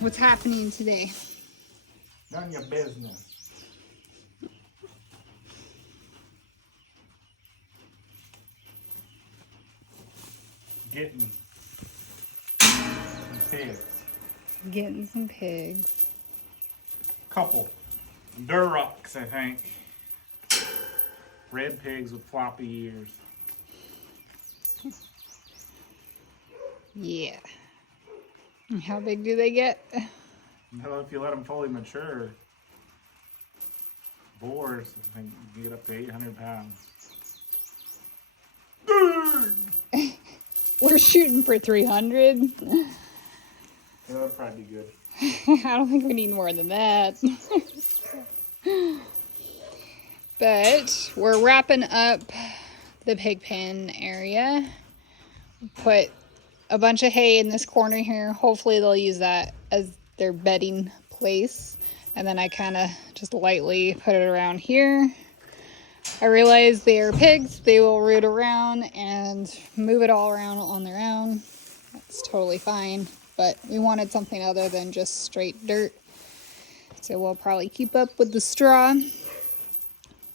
What's happening today? None of your business. Getting some pigs. Getting some pigs. Couple. Durocs, I think. Red pigs with floppy ears. Yeah. And how big do they get? Well, if you let them fully mature, boars, I think you get up to 800 pounds. We're shooting for 300. Yeah, that'd probably be good. I don't think we need more than that. But we're wrapping up the pig pen area. Put a bunch of hay in this corner here. Hopefully they'll use that as their bedding place. And then I kind of just lightly put it around here. I realize they are pigs. They will root around and move it all around on their own. That's totally fine. But we wanted something other than just straight dirt. So we'll probably keep up with the straw.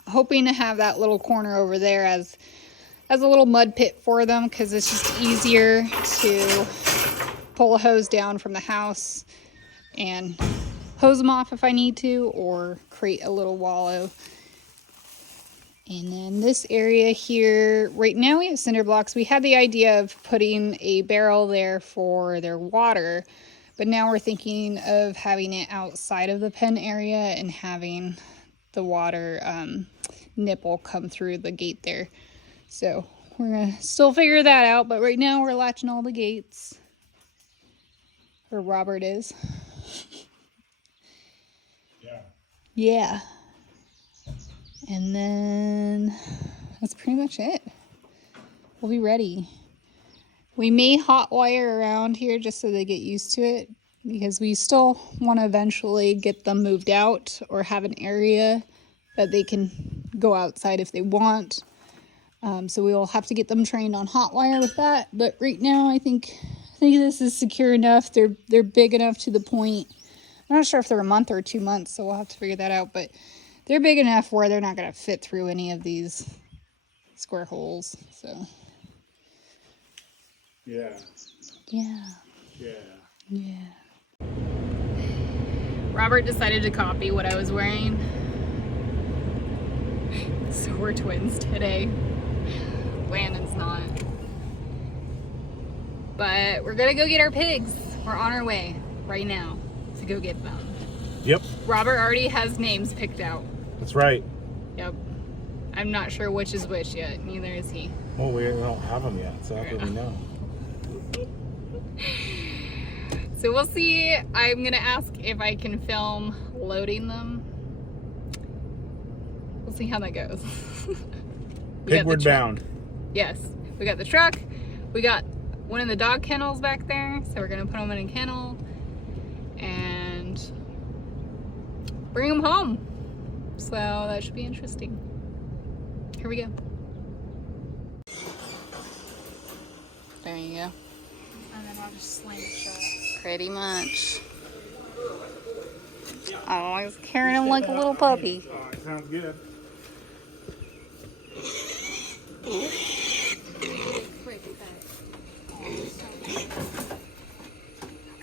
Hoping to have that little corner over there as a little mud pit for them, because it's just easier to pull a hose down from the house and hose them off if I need to, or create a little wallow. And then this area here, right now we have cinder blocks. We had the idea of putting a barrel there for their water, but now we're thinking of having it outside of the pen area and having the water nipple come through the gate there. So we're gonna still figure that out, but right now we're latching all the gates. Or Robert is. Yeah. Yeah. And then that's pretty much it. We'll be ready. We may hot wire around here just so they get used to it, because we still want to eventually get them moved out or have an area that they can go outside if they want. So we will have to get them trained on hot wire with that. But right now I think this is secure enough. They're big enough to the point. I'm not sure if they're a month or 2 months, so we'll have to figure that out. But they're big enough where they're not going to fit through any of these square holes. So Yeah. yeah. Yeah. Yeah. Robert decided to copy what I was wearing. So we're twins today. Landon's not. But we're gonna go get our pigs. We're on our way right now to go get them. Yep. Robert already has names picked out. That's right. Yep. I'm not sure which is which yet. Neither is he. Well, we don't have them yet, so how do we know? So we'll see. I'm gonna ask if I can film loading them. We'll see how that goes. Pigward bound. Yes. We got the truck. We got one of the dog kennels back there. So we're gonna put them in a kennel and bring them home. So that should be interesting. Here we go. There you go. And then I'll just slam it shut. Pretty much. Oh, he's carrying him like a little puppy. Oh, it sounds good.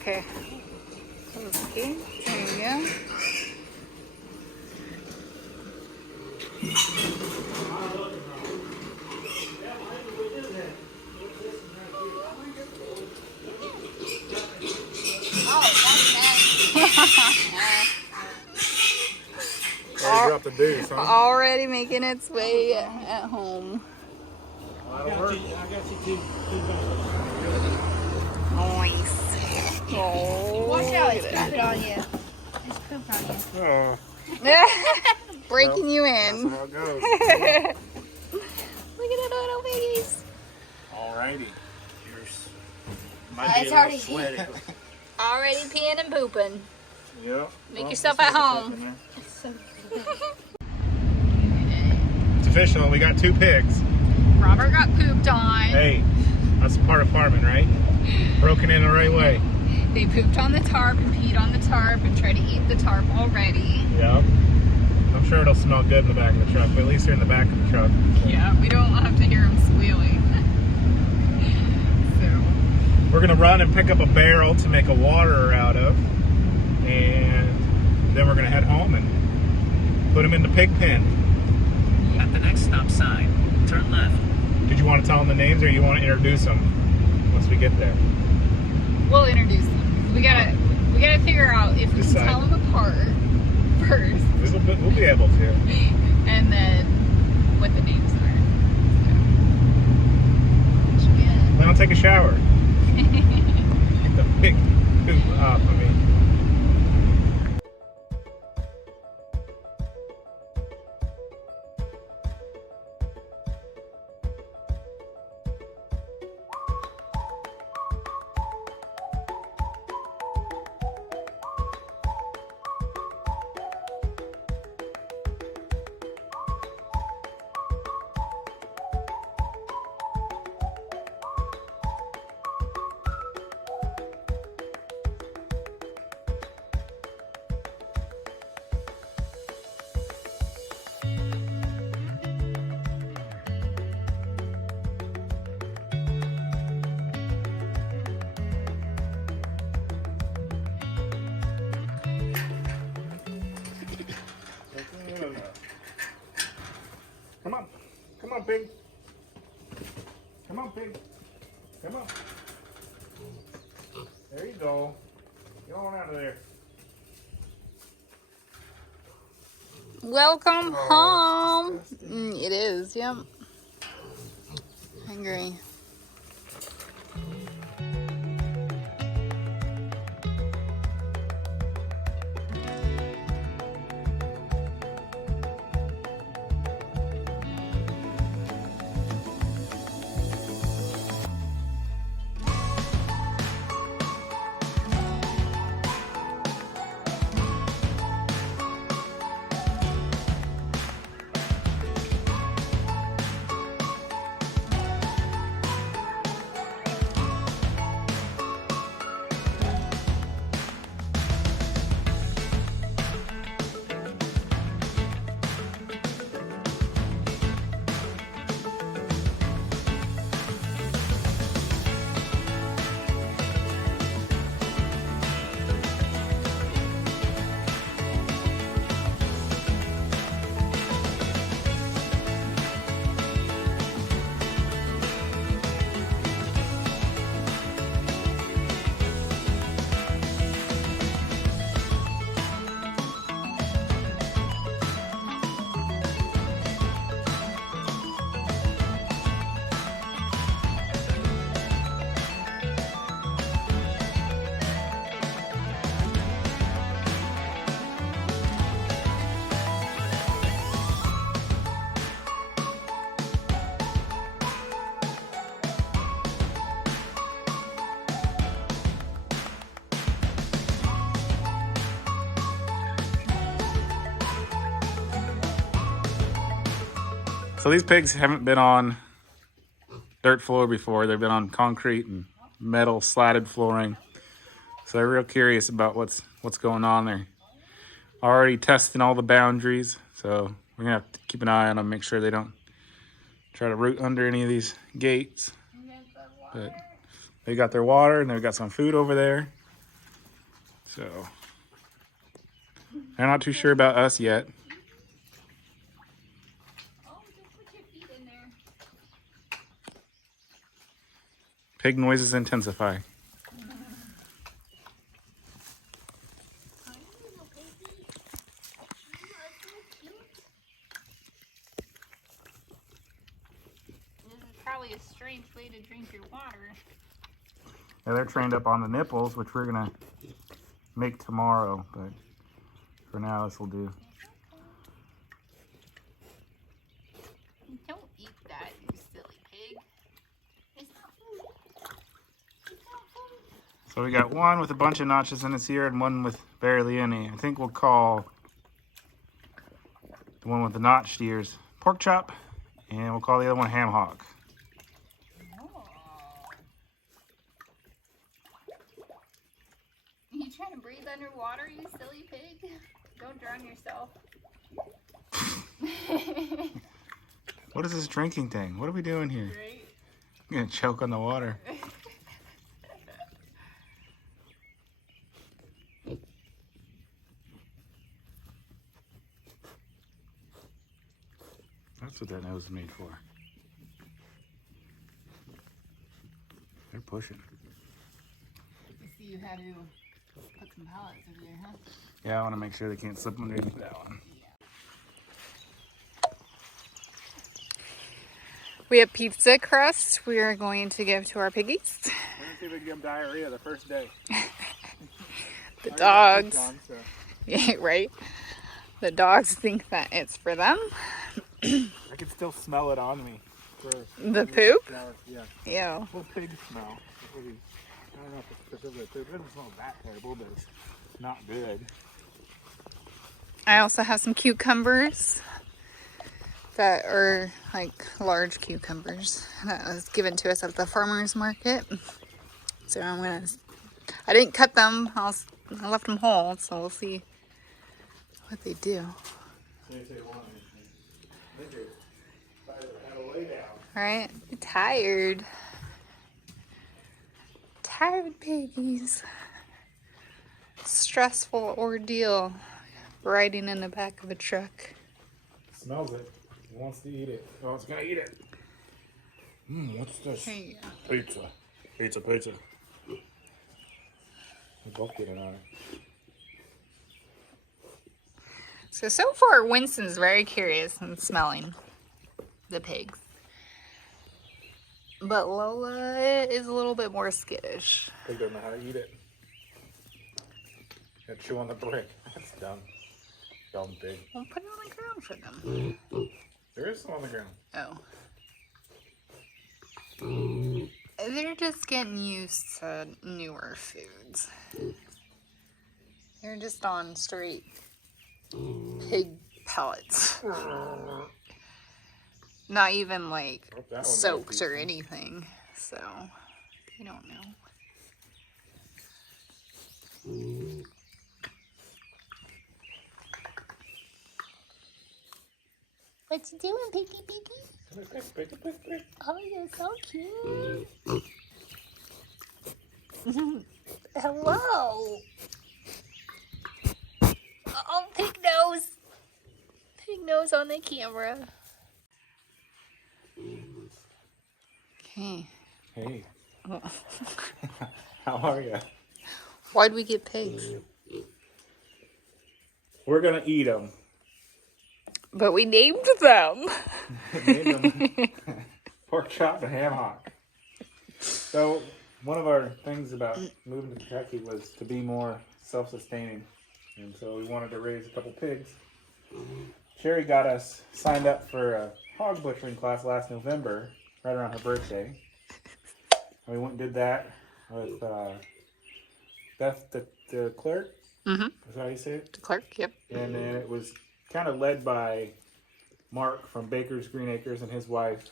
Okay. Okay. There you go. Drop the deuce, huh? Already making its way at home. That'll work. Nice. Oh, Watch out, it's pooping on you. It's pooping on you. Oh, breaking you that's in. how it goes. Look at the little piggies. Alrighty. Here's. Might It's be a little already- sweaty. Already peeing and pooping. Yep. Make Well, yourself let's at get home. this in there. It's so It's official. We got 2 pigs. Robert got pooped on. Hey, that's part of farming, right? Broken in the right way. They pooped on the tarp and peed on the tarp and tried to eat the tarp already. Yep. I'm sure it'll smell good in the back of the truck, but at least they're in the back of the truck. Yeah, we don't have to hear them squealing. So We're gonna run and pick up a barrel to make a waterer out of, and then we're gonna head home and put them in the pig pen. At the next stop sign, turn left. Did you want to tell them the names, or you want to introduce them once we get there? we'll introduce them. We gotta figure out if we can tell them apart first. We'll be able to. And then what the names are. Then I'll take a shower. Get the big poop off of me. Come on, pig. Come on, pig. Come on. There you go. Get on out of there. Welcome home. It is, yep. Hungry. So these pigs haven't been on dirt floor before. They've been on concrete and metal slatted flooring. So they're real curious about what's going on there. Already testing all the boundaries. So we're gonna have to keep an eye on them, make sure they don't try to root under any of these gates. But they got their water and they've got some food over there. So they're not too sure about us yet. Pig noises intensify. This is probably a strange way to drink your water. Yeah, they're trained up on the nipples, which we're gonna make tomorrow, but for now this will do. Don't eat that, you silly pig. It's not food. It's not food. So we got one with a bunch of notches in its ear and one with barely any. I think we'll call the one with the notched ears pork chop, and we'll call the other one ham hock. You trying to breathe underwater, you silly pig? Don't drown yourself. What is this drinking thing? What are we doing here? Right? I'm gonna choke on the water. That's what that nose is made for. They're pushing. I see you had to put some pallets over there, huh? Yeah, I want to make sure they can't slip underneath that one. We have pizza crust we are going to give to our piggies. We're gonna see if we can give them diarrhea the first day. The dogs. Yeah, right? The dogs think that it's for them. I can still smell it on me. The poop? Yeah. Ew. Well, pig smell. I don't know if it's specifically poop. It doesn't smell that terrible, but it's not good. I also have some cucumbers that are like large cucumbers that was given to us at the farmer's market. So I didn't cut them. I left them whole, so we'll see what they do. All right, you're tired. Tired piggies. Stressful ordeal riding in the back of a truck. Smells it. It wants to eat it. Oh, it's gonna eat it. What's this? Here you go. Pizza. Pizza, pizza. We're both getting on it. So far, Winston's very curious and smelling the pigs. But Lola is a little bit more skittish. Pig doesn't know how to eat it. Gotta chew on the brick. That's dumb. Dumb pig. We'll put it on the ground for them. There is some on the ground. Oh. They're just getting used to newer foods. They're just on straight pig pellets. Not even like soaked or anything. So, they don't know. What you doing, Piggy Piggy? Oh, you're so cute. Hello. Oh, pig nose. Pig nose on the camera. Okay. Hey. How are you? Why'd we get pigs? We're gonna eat them. But we named them. Named them pork chop and ham hock. So one of our things about moving to Kentucky was to be more self-sustaining, and so we wanted to raise a couple pigs. Sherry got us signed up for a hog butchering class last November, right around her birthday. And we went and did that with Beth Declercq. Mm-hmm. Is that how you say it? Declercq, yep. And then it was kind of led by Mark from Baker's Green Acres and his wife.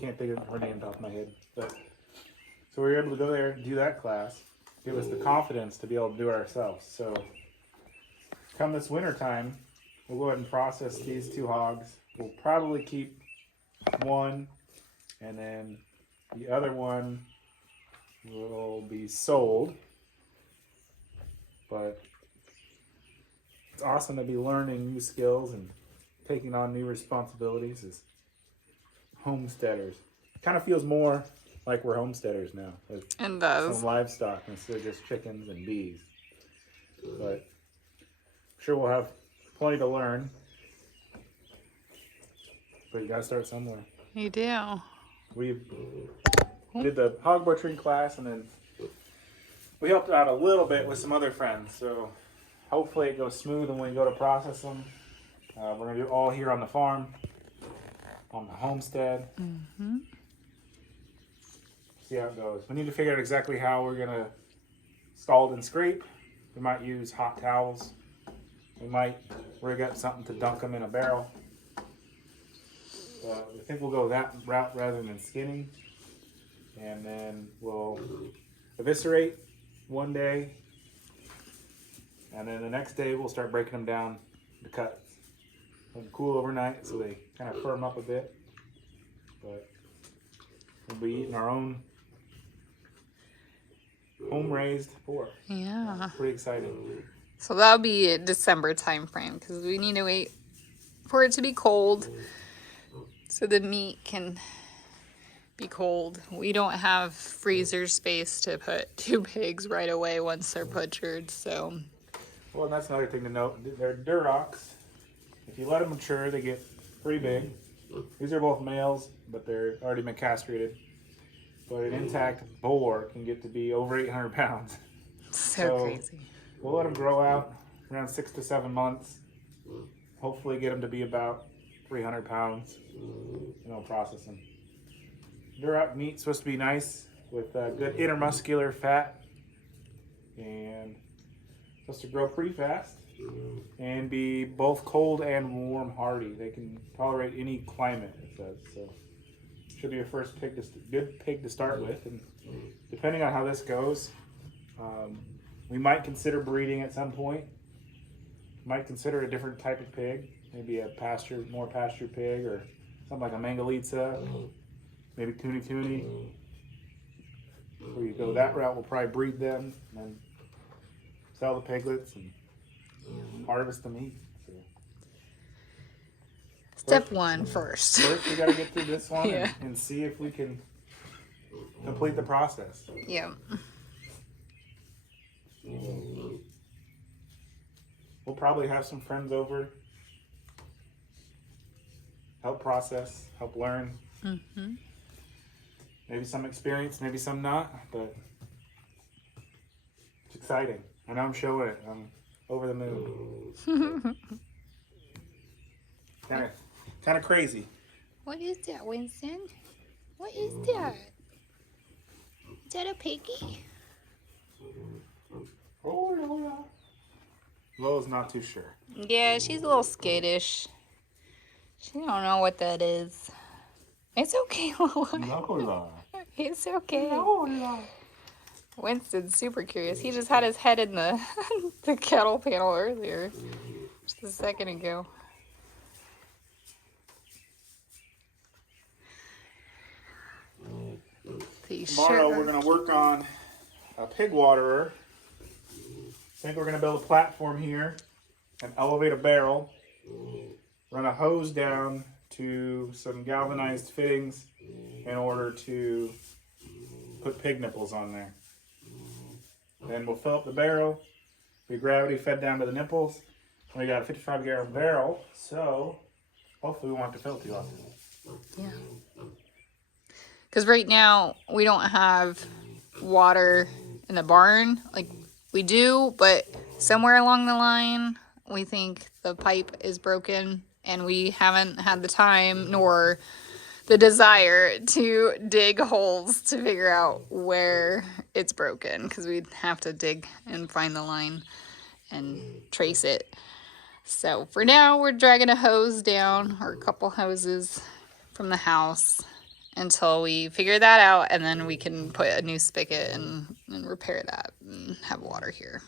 Can't think of her name off my head. But so we were able to go there and do that class. Give us the confidence to be able to do it ourselves. So come this winter time, we'll go ahead and process these 2 hogs. We'll probably keep one, and then the other one will be sold. But it's awesome to be learning new skills and taking on new responsibilities as homesteaders. It kind of feels more like we're homesteaders now. With It does. some livestock instead of just chickens and bees. But I'm sure we'll have plenty to learn. But you gotta start somewhere. You do. We did the hog butchering class, and then we helped out a little bit with some other friends. So hopefully it goes smooth when we go to process them. We're going to do it all here on the farm, on the homestead. Mm-hmm. See how it goes. We need to figure out exactly how we're going to scald and scrape. We might use hot towels. We might rig up something to dunk them in a barrel. I think we'll go that route rather than skinning. And then we'll eviscerate one day, And then the next day we'll start breaking them down to cuts. Let them cool overnight so they kind of firm up a bit. But we'll be eating our own home-raised pork. Yeah. Pretty exciting. So that'll be a December time frame because we need to wait for it to be cold so the meat can be cold. We don't have freezer space to put 2 pigs right away once they're butchered, so. Well, and that's another thing to note. They're Durocs. If you let them mature, they get pretty big. These are both males, but they're already been castrated. But an intact boar can get to be over 800 pounds. So crazy. We'll let them grow out around 6 to 7 months. Hopefully get them to be about 300 pounds. And we'll process them. Duroc meat's supposed to be nice with good intermuscular fat. And supposed to grow pretty fast. And be both cold and warm hardy. They can tolerate any climate, it says. So should be your first good pig to start with. And depending on how this goes, we might consider breeding at some point. Might consider a different type of pig, maybe a more pasture pig, or something like a Mangalitsa, maybe Kuni. If we go that route, we'll probably breed them and then sell the piglets and harvest the meat. So. Step 1 first. First, we got to get through this one Yeah. and see if we can complete the process. Yeah. We'll probably have some friends over, help process, help learn. Mm-hmm. Maybe some experience, maybe some not, but it's exciting. I know I'm showing it. I'm over the moon. Kind of crazy. What is that, Winston? What is that? Is that a piggy? Oh, Lola. Lola's not too sure. Yeah, she's a little skittish. She don't know what that is. It's okay, Lola. Lola. It's okay. Lola. Winston's super curious. He just had his head in the the kettle panel earlier, just a second ago. Tomorrow we're going to work on a pig waterer. I think we're going to build a platform here and elevate a barrel. Run a hose down to some galvanized fittings in order to put pig nipples on there. Then we'll fill up the barrel, be gravity fed down to the nipples. We got a 55-gallon barrel, so hopefully we won't have to fill it too often. Yeah. Because right now we don't have water in the barn. Like we do, but somewhere along the line we think the pipe is broken and we haven't had the time nor the desire to dig holes to figure out where it's broken, because we'd have to dig and find the line and trace it. So for now we're dragging a hose down, or a couple hoses from the house, until we figure that out, and then we can put a new spigot and repair that and have water here.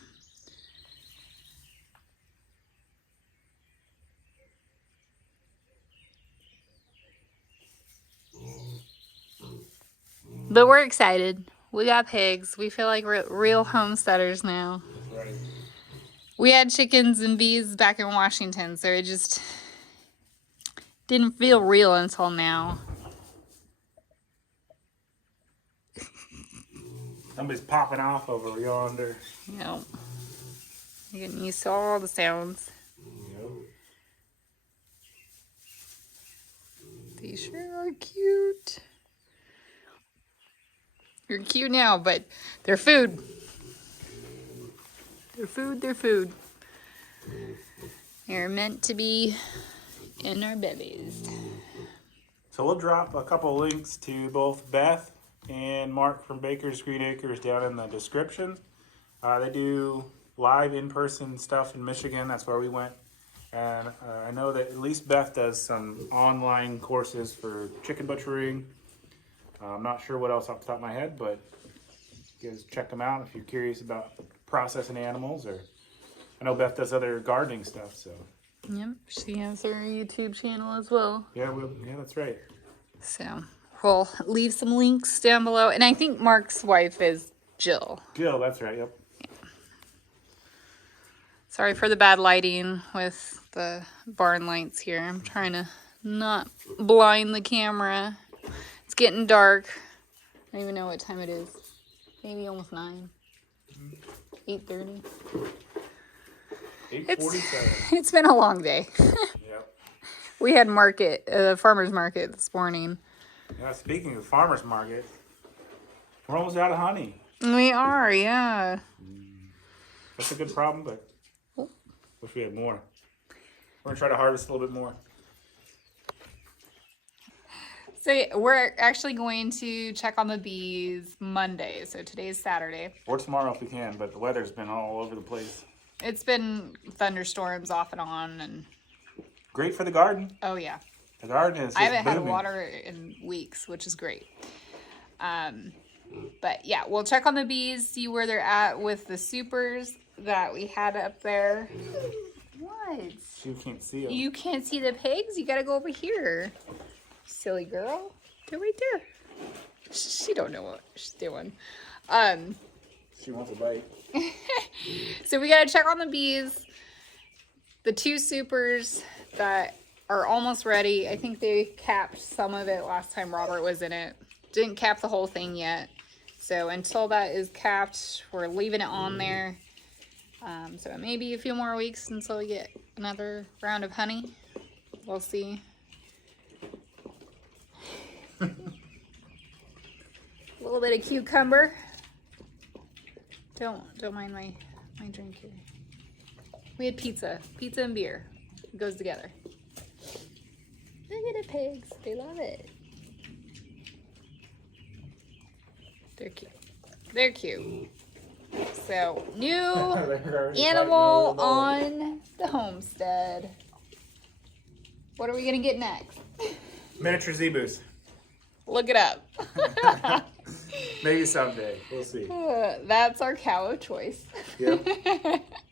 But we're excited. We got pigs. We feel like we're real homesteaders now. Right. We had chickens and bees back in Washington, so it just didn't feel real until now. Somebody's popping off over yonder. Yep. You're getting used to all the sounds. Yep. They sure are cute. You're cute now, but they're food. They're food, they're food. They're meant to be in our bellies. So we'll drop a couple links to both Beth and Mark from Baker's Green Acres down in the description. They do live in-person stuff in Michigan. That's where we went. And I know that at least Beth does some online courses for chicken butchering. I'm not sure what else off the top of my head, but you guys check them out if you're curious about processing animals. Or I know Beth does other gardening stuff, so. Yep, she has her YouTube channel as well. Yeah, that's right. So we'll leave some links down below. And I think Mark's wife is Jill. Jill, that's right, yep. Sorry for the bad lighting with the barn lights here. I'm trying to not blind the camera. It's getting dark. I don't even know what time it is. Maybe almost 9. 8:30. 8:47. It's been a long day. Yep. We had farmer's market this morning. Yeah, speaking of farmer's market, we're almost out of honey. We are, yeah. That's a good problem, but wish we had more. We're gonna try to harvest a little bit more. So we're actually going to check on the bees Monday. So today's Saturday. Or tomorrow if we can, but the weather's been all over the place. It's been thunderstorms off and on, and Great for the garden. oh yeah. The garden is just I haven't had booming. water in weeks, which is great. But yeah, we'll check on the bees, see where they're at with the supers that we had up there. What? You can't see them. You can't see the pigs? You gotta go over here. Silly girl. They're right there. She don't know what she's doing. She wants a bite. So we gotta check on the bees. The 2 supers that are almost ready. I think they capped some of it last time Robert was in it. Didn't cap the whole thing yet. So until that is capped, we're leaving it on there. So it may be a few more weeks until we get another round of honey. We'll see. A little bit of cucumber. Don't mind my drink here. We had pizza and beer. It goes together. Look at the pigs. They love it. They're cute. They're cute. So, new animal on the homestead. What are we going to get next? Miniature zebus. Look it up. Maybe someday. We'll see. That's our cow of choice. Yep.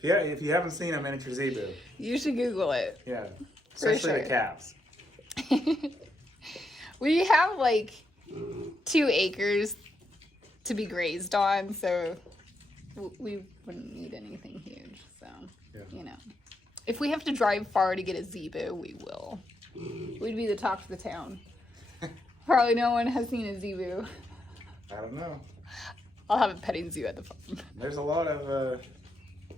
Yeah, if you haven't seen a miniature zebu, You should Google it. yeah, especially sure. the calves. We have like 2 acres to be grazed on, so we wouldn't need anything huge. So, you know, if we have to drive far to get a zebu, we will. We'd be the talk of the town. Probably no one has seen a zebu. I don't know. I'll have a petting zoo at the farm. There's a lot of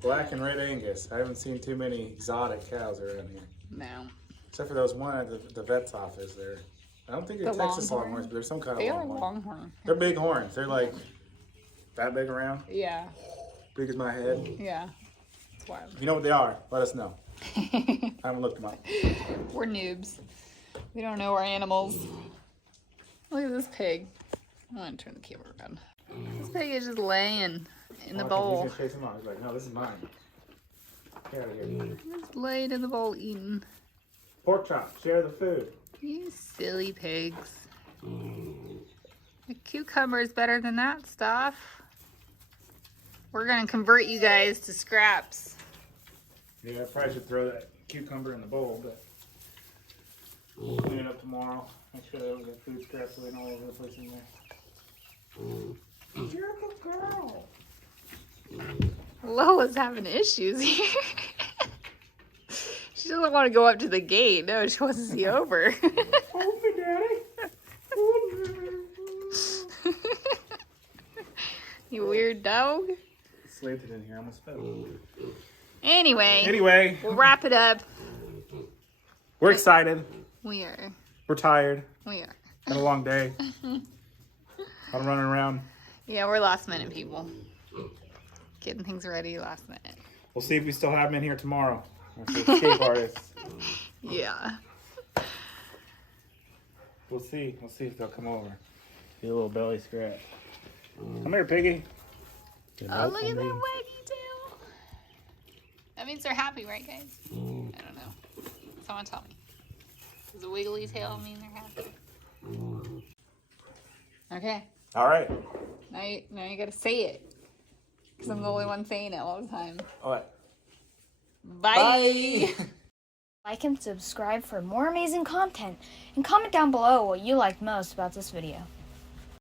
black and red Angus. I haven't seen too many exotic cows around here. No. Except for those one at the vet's office there. I don't think they're The Texas Longhorn? Longhorns, but they're some kind They of are Longhorn. longhorn. They're big horns. They're like that big around, Yeah. big as my head. Yeah. It's wild. If you know what they are, let us know. I haven't looked them up. We're noobs. We don't know our animals. Look at this pig. I want to turn the camera around. This pig is just laying in the bowl. He's gonna chase him off. He's like, no, this is mine. Get out of here. Just laying in the bowl eating. Pork chop. Share the food. You silly pigs. The cucumber is better than that stuff. We're going to convert you guys to scraps. Yeah, I probably should throw that cucumber in the bowl, but we'll clean it up tomorrow. Make sure that we got food scraps laying all over the place in there. You're a good girl. Lola's having issues here. She doesn't want to go up to the gate. No, she wants to see over. Hold me, Daddy. Hold me. You weird dog. Slanted in here. I almost fell. Anyway, we'll wrap it up. We're excited. We are. We're tired. We are. Had a long day. I'm running around. Yeah, we're last minute people. Getting things ready last minute. We'll see if we still have them in here tomorrow. That's the escape artists. Yeah. We'll see. We'll see if they'll come over. Get a little belly scratch. Come here, Piggy. Oh, look at that waggy tail. That means they're happy, right, guys? I don't know. Someone tell me. Does a wiggly tail mean they're happy? Okay. All right. Now you gotta say it. Because I'm the only one saying it all the time. All right. Bye. Like and subscribe for more amazing content, and comment down below what you liked most about this video.